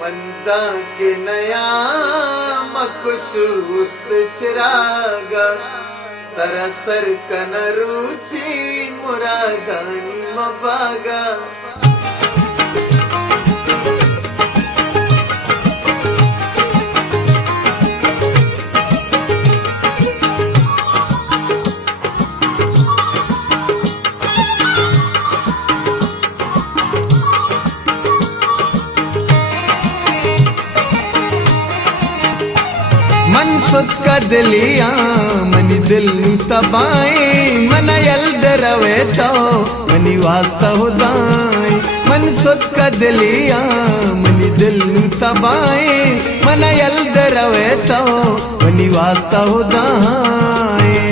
मंदा के नया मकुशुस्त चिरागा तरसर कनरुचि मुरादानी मबागा मन सुत का दिलिया मनी दिल तबाए मन यल्दरवे तो मनी वास्ता होदाए मन सुत का दिलिया मनी दिल तबाए मन यल्दरवे तो मनी वास्ता होदाए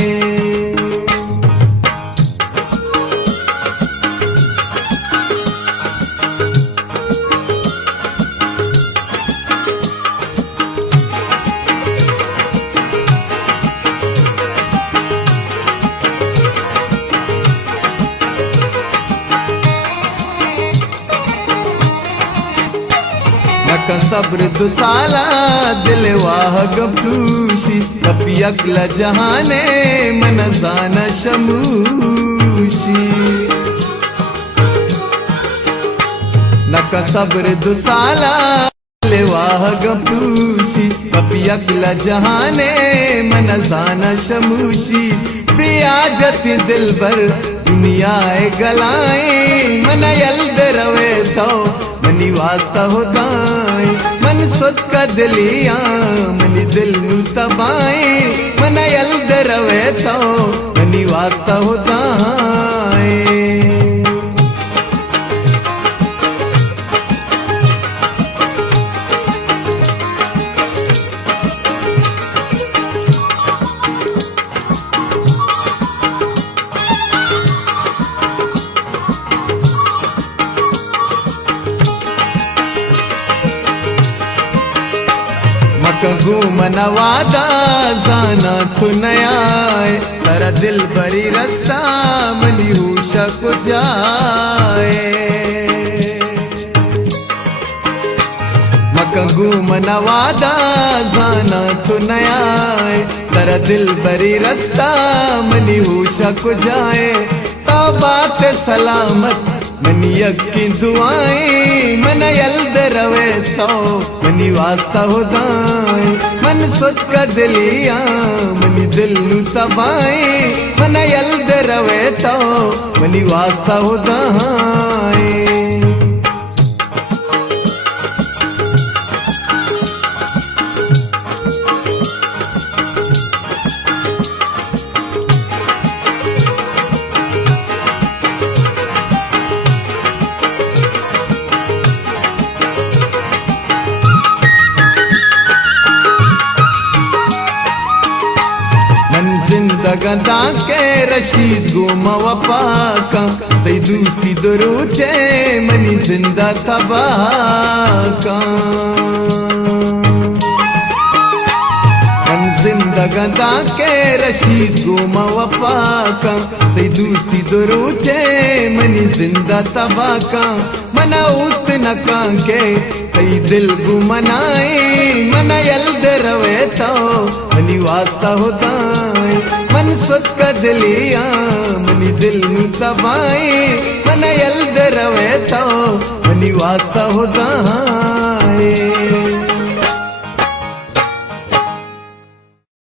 नक सब्र दुसाला दिल वाह गपूशी कपियकला जहाने मन जाना शमूशी नक सब्र दुसाला दिल वाह गपूशी कपियकला जहाने मन जाना शमूशी बियाजत दिल भर दुनिया गलाए मन यल्द रवे तो मनी वास्ता होदाए मन सुत का दिलिया मनी दिल तबाए मन यल्द रवे तो मनी वास्ता होदाए घूमना वादा जाना तो नयाए तेरा दिल भरी रास्ता मनी होशा को जाए मका घूमना वादा जाना तो नयाए तेरा दिल भरी रास्ता मनी होशा को जाए बात सलामत मनी यकी दुआएं मन यल्द रवे तो मनी वास्ता होदाए मन सुत का दिलिया मनी दिल तबाए मन यल्द रवे तो मनी वास्ता होदाए जिंदगदा के रशीद गुमा वफाका दई दूसरी दरूचे मनी जिंदा तबाका मन जिंदगदा के रशीद गुमा वफाका दई दूसरी दरूचे मनी जिंदा तबाका मना उस्त नका के तई दिल गुमनाए मन यल्द रवे तो मनी वास्ता होदाए मन सुत का दिलिया मनी दिल तबाए मन यल्द रवे तो मनी वास्ता होदाए।